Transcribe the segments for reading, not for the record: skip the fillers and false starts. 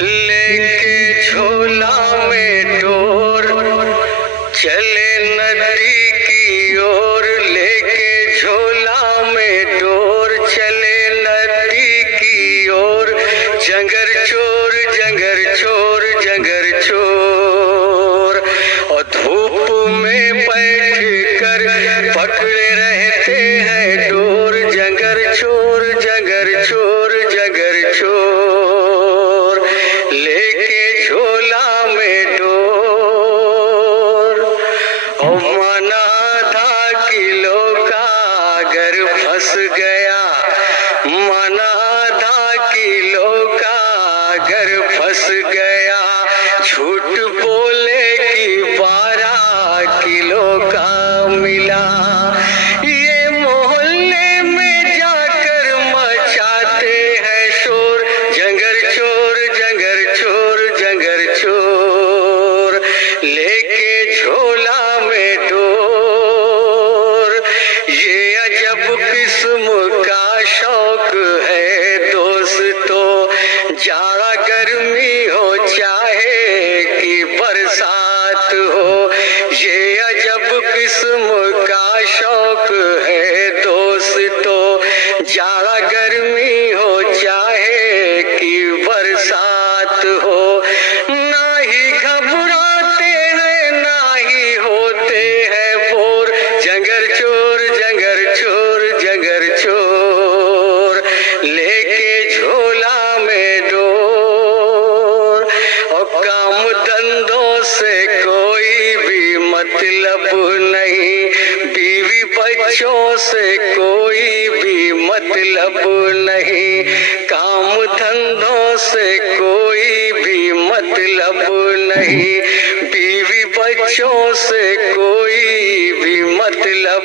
लेके झोला में डोर चले नदी की ओर, लेके झोला में डोर चले नदी की ओर। जंगर चोर जंगर चोर जंगर चोर, और धूप में बैठ कर पकड़े रहते हैं डोर। जंगर चोर जंगर चोर जंगर चोर, लेके झोला में डोर। ओ मना आधा किलो का अगर फंस गया, मना आधा किलो का अगर फंस गया, झूठ बोले कि 12 किलो का मिला। ये मोहल्ले में जाकर मचाते हैं शोर। जंगर चोर जंगर चोर जंगर चोर, लेके झोला में डोर। ये अजब किस्म का शौक है दोस्तों, जाड़ा गर्मी हो चाहे कि बरसात हो। ये अजब किस्म का शौक है दोस्तों, जाड़ा गर्मी हो चाहे कि बरसात हो। ना ही घबराते हैं ना ही होते हैं बोर। जंगर चोर जंगर चोर जंगर चोर, लेके झोला में डोर। और काम धंधों से कोई भी मतलब नहीं, बीवी बच्चों से कोई भी मतलब नहीं, काम धंधों से कोई भी मतलब नहीं, बीवी बच्चों से कोई भी मतलब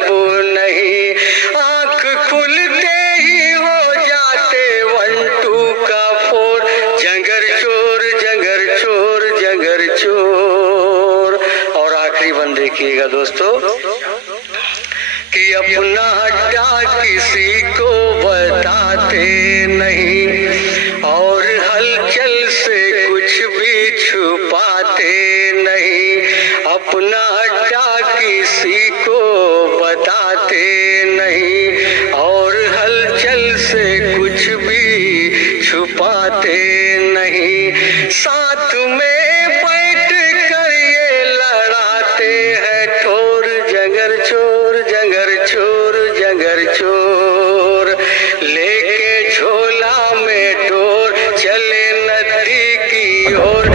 नहीं। आंख खुलते ही हो जाते 1-2 का 4। जंगर चोर जंगर चोर जंगर चोर। और आखिरी बंद देखिएगा दोस्तों कि अपना अड्डा किसी को बताते नहीं, और हलचल से कुछ भी छुपाते नहीं। अपना अड्डा किसी को बताते नहीं, और हलचल से कुछ भी छुपाते नहीं। साथ में बैठ कर ये लड़ाते हैं ठोर। जंगर चोर जंगर चोर जंगर चोर, लेके झोला में डोर चले नदी की ओर।